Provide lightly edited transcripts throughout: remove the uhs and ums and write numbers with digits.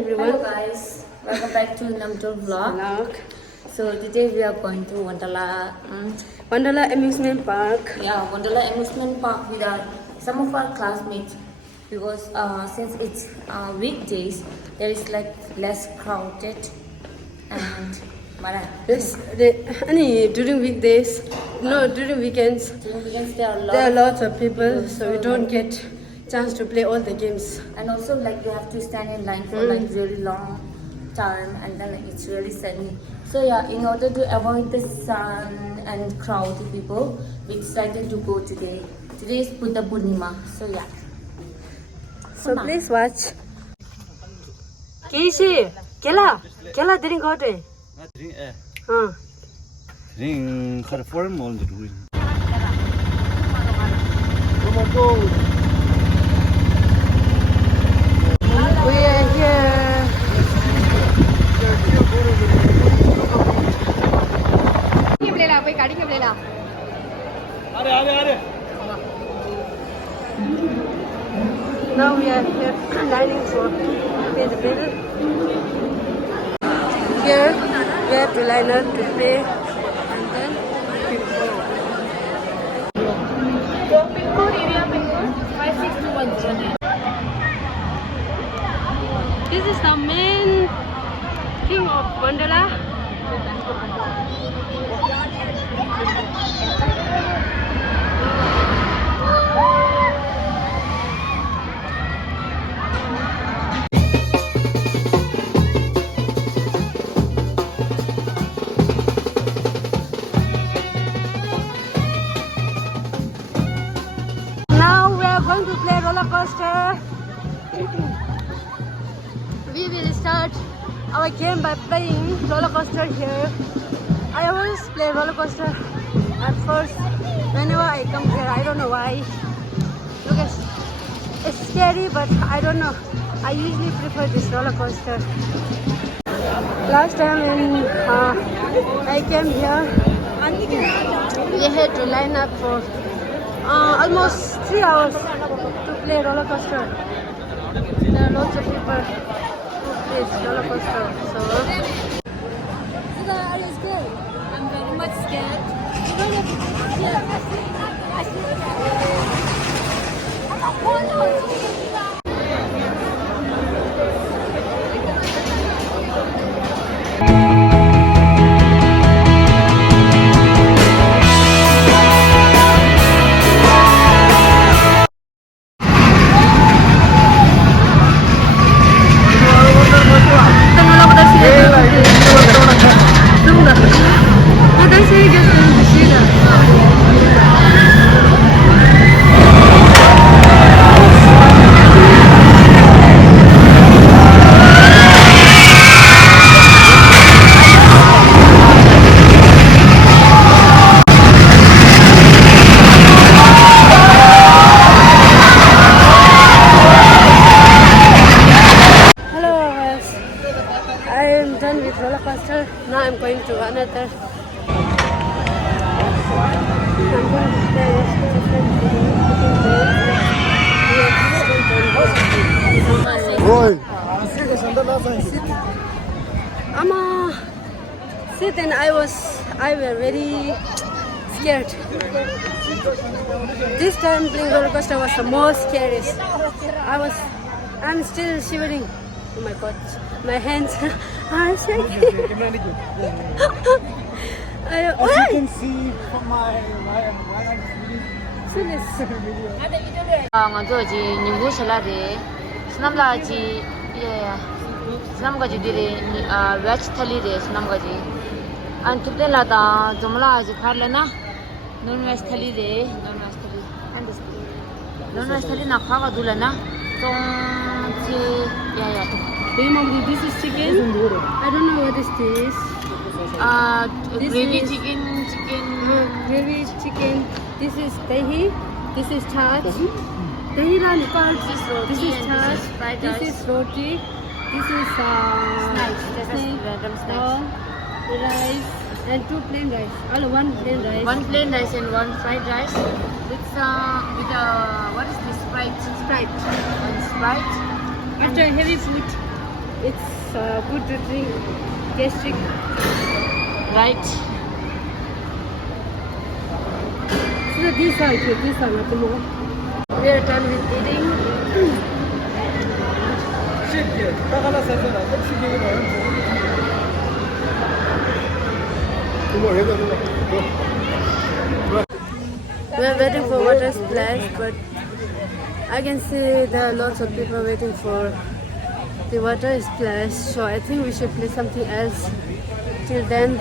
everyone. Hello guys, welcome back to Namtul vlog. So today we are going to Wonderla. Wonderla Amusement Park. Yeah, Wonderla Amusement Park with some of our classmates because since it's weekdays, there is like less crowded and. Yes, during weekdays, no, during weekends. During weekends there are lots of people, so we don't get chance to play all the games. And also like you have to stand in line for like really long time, and then like, it's really sunny. So yeah, in order to avoid the sun and crowded people, we decided to go today. Today is Buddha Purnima, so yeah. So please watch. Casey, Kela didn't go there. Ring had a form on the doing. We are here. Now we are here lining for pay the bill. Here we have to line up to pay and then we go. Your pin code, area pin code 56210. This is the main thing of Wonderla. Now we are going to play roller coaster. We will start our game by playing roller coaster here. I always play roller coaster at first whenever I come here. I don't know why. Because it's scary, but I don't know. I usually prefer this roller coaster. Last time when I came here, we had to line up for almost 3 hours to play roller coaster. There are lots of people who play roller coaster. So are you scared? I'm very much scared. Now I'm going to another. Sit and I was very scared. This time playing roller coaster was the most scariest. I'm still shivering. Oh my god, my hands are shaking. As you can see from my This is chicken. I don't know what is this. Gravy chicken. Gravy chicken. This is dahi. This is chaat. Dahi rani part. This is chaat. This is roti. This is snacks. Rice and 2 plain rice. All 1 plain rice. 1 plain rice and 1 fried rice with what is this? Sprite. Sprite. And Sprite. After heavy food. It's good to drink gastric, right? So these are good. These are nothing more. We are done with eating. We are waiting for water splash, but I can see there are lots of people waiting for the water splash. So I think we should play something else till then.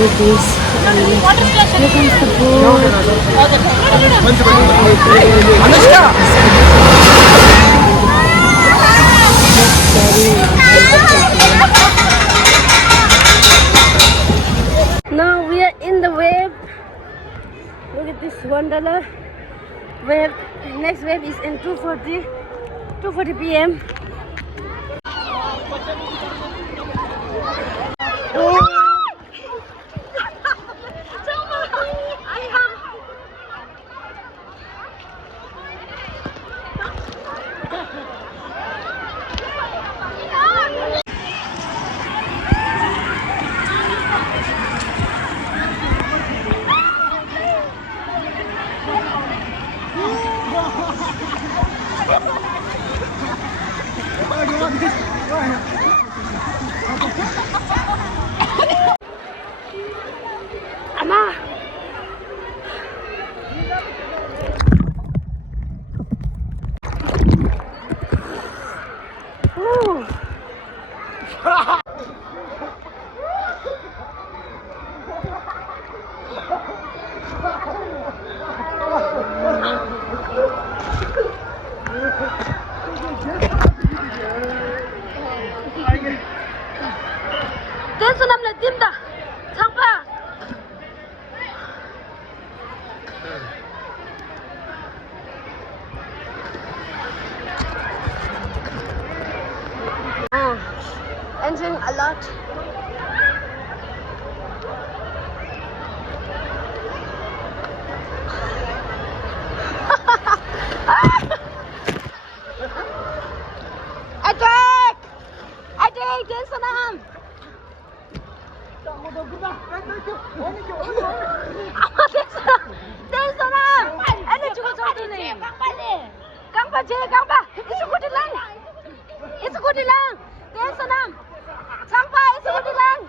Look this. Here comes the Now we are in the wave. Look at this Wonderla wave. Next wave is in 2:40 p.m. Ama! Woo. Ten sunam le tim da. Changpa. Enjoying a lot. Attack! Attack! Ten sunam. Ten sunam. Ano chuko chuko ni? Kangpa je, kangpa. Isukuti lang. Isukuti lang. Ten sunam. Changpa, isukuti lang.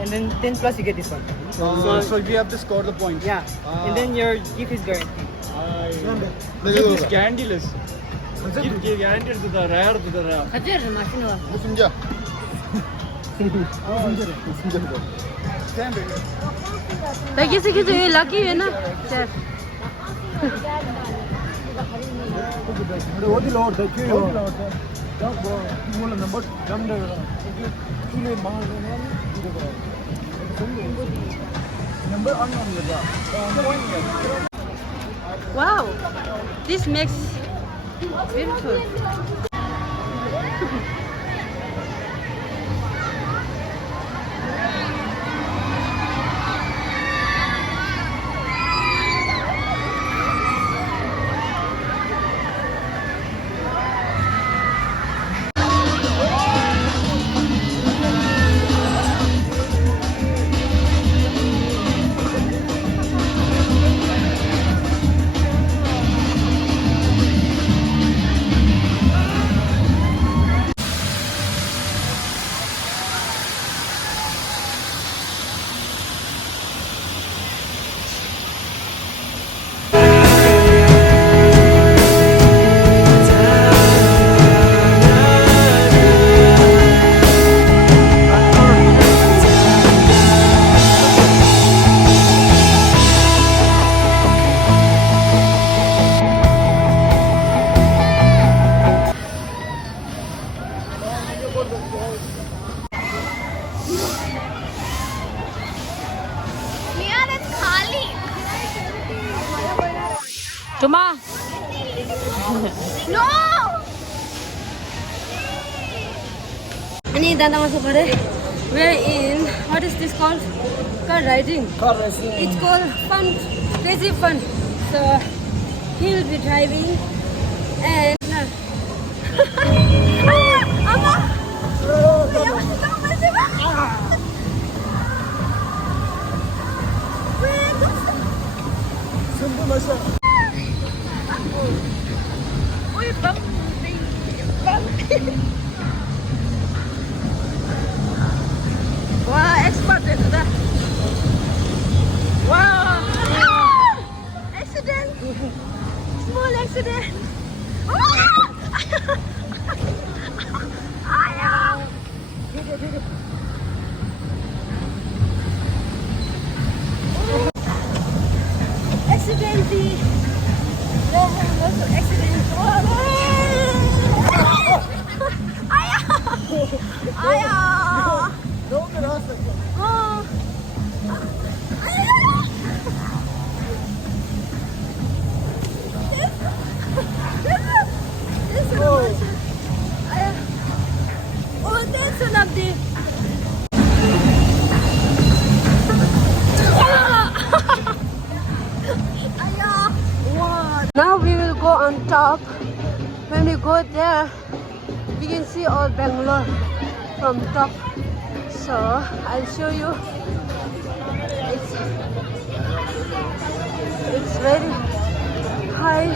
And then 10 plus you get this one. So we have to score the points. Yeah. And then your gift is guaranteed. This is scandalous. Give guaranteed to the rare to the rare. Ajay, machine wa. Musunja. Lagi se kitu ye lucky hai na. Chef. Wow, this makes beautiful. Tuma. No. Ani danda masuk pare. We're in, what is this called? Car riding. Car racing. It's called fun, crazy fun. So he'll be driving and Amma! Simple myself. Wah, expert itu dah. Wow. Accident. Small accident. Ayah. Accidentally. Accident. Ayah. Ayah. No, gracias. Oh. Oh, that's so lovely. Now we will go on top. When we go there, we can see all Bangalore from top. So I'll show you. It's very high.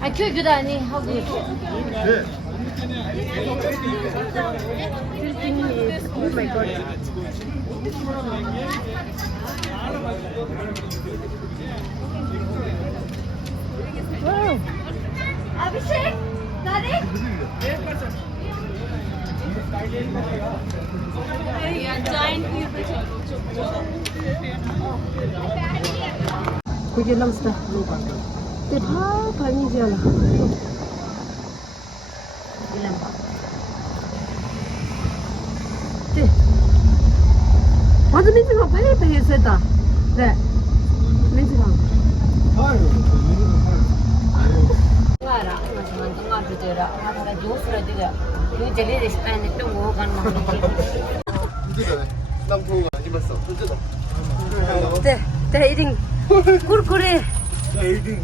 I could good any how good. Oh my god. Wow. Abhishek, Daddy? Kuya lang sa Diba? Paano siya lang? Ilan ba? Ano minsan nga pala ito yung seta? Ne? Minsan nga. Wala, mas manto nga putera. Nga juice ra diga. Yung jeli respan ito mo kan mo. Te eating kurkure. Eating.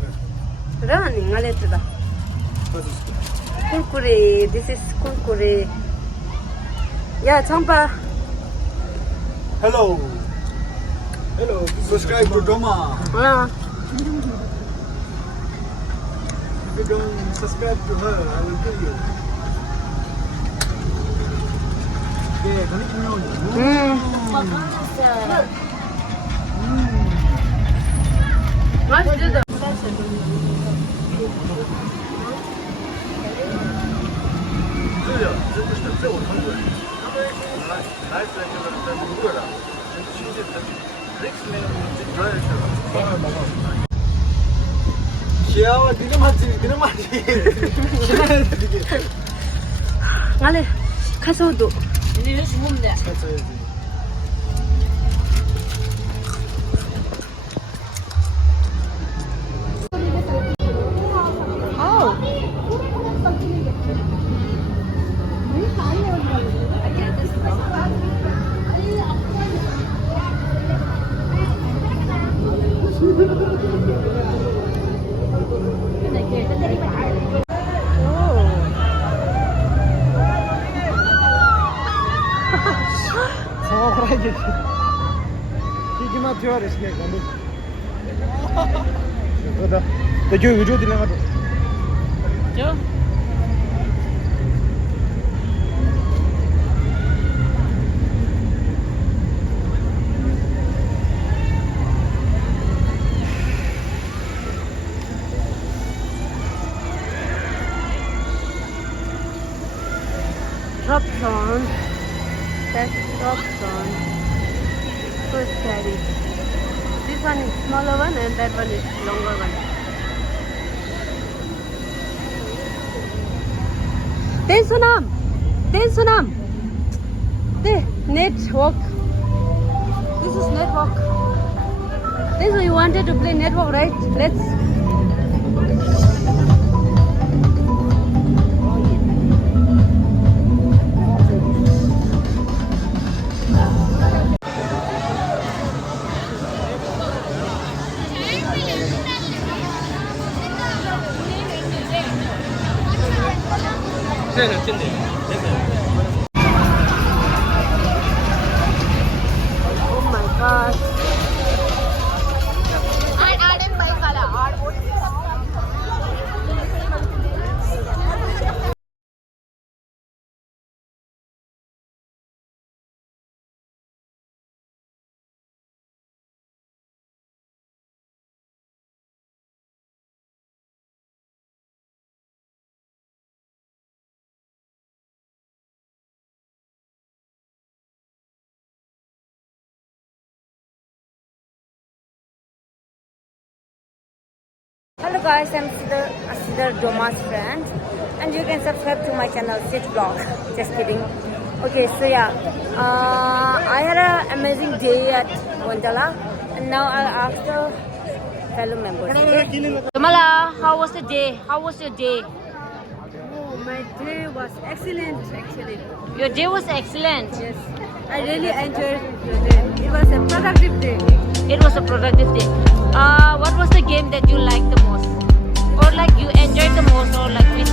Running a little. Kurkure. This is kurkure. Yeah, Champa. Hello. Hello. Subscribe to Doma. Yeah. If you don't subscribe to her, I will kill you. Okay, can you know? Let's do that. Ale, 가서도. 이제 숨으면 돼. Drop zone. That's drop zone. So scary. This one is smaller one and that one is longer one. Then Sunam. The network. This is network. This is you wanted to play network, right? Let's. Oh my God. Hello guys, I'm Sidar Doma's friend, and you can subscribe to my channel Sit Vlog. Just kidding. Okay, so yeah, I had an amazing day at Wonderla, and now I'll ask the fellow members. Okay? Kamala, how was the day? How was your day? Oh, my day was excellent actually. Your day was excellent. Yes, I really enjoyed the day. It was a productive day. It was a productive day. What was the game that you liked the most? Or like you enjoyed the most, or like which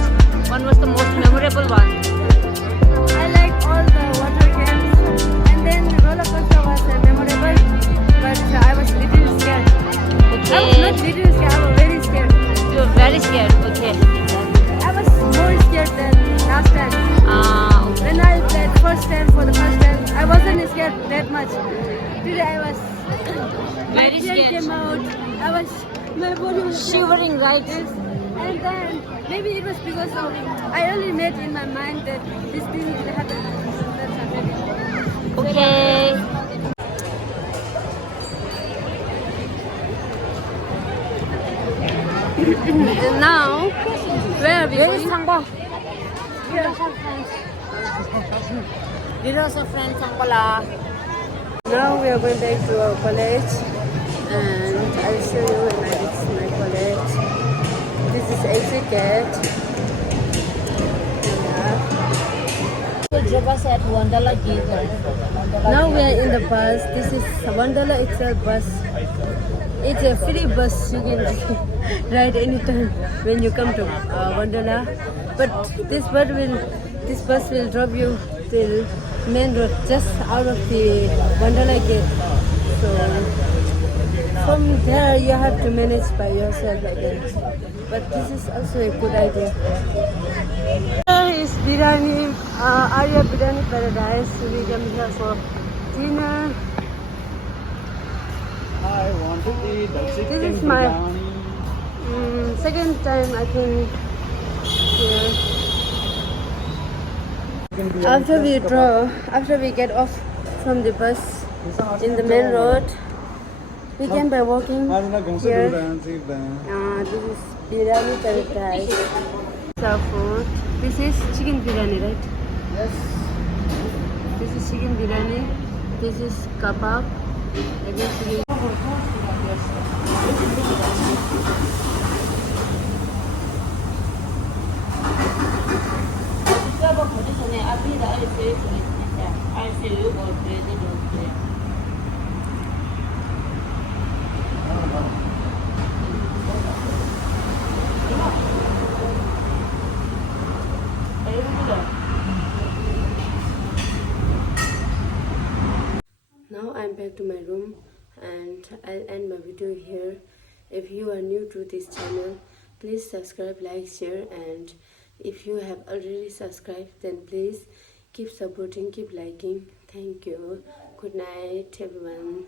one was the most memorable one? I liked all the water games, and then roller coaster was memorable, but I was little scared. I was Okay. not little scared, I was very scared. You were very scared. Okay. I was more scared than last time. Okay. When I played first time for the first time, I wasn't scared that much. Today I was Very my tear scared. came out. My body was Shivering, right? yes. And then maybe it was because of I only made in my mind that this thing will happen. That's why maybe. Okay. And now, where are we Where is going? Sangbo? These are some friends, Sangbola. Now we are going back to our college, and I'll show you when I reach my college. This is exit gate. So drop us at Wonderla Gate. Now we are in the bus. This is Wonderla itself bus. It's a free bus. You can ride anytime when you come to Wonderla. But this bus will drop you till main road, just out of the Wonderla gate. So from there you have to manage by yourself again. But this is also a good idea. Here is Biryani, Arya Biryani Paradise. We come here for dinner. I want to eat the chicken This is my biryani. second time I think here. After we get off from the bus in the main road, we came by walking here. This is Biryani Paradise. Our food. This is chicken biryani, right? Yes. This is chicken biryani. This is kebab. Again chicken. Now I'm back to my room, and I'll end my video here. If you are new to this channel, please subscribe, like, share, and if you have already subscribed, then please keep supporting, keep liking. Thank you. Good night, everyone.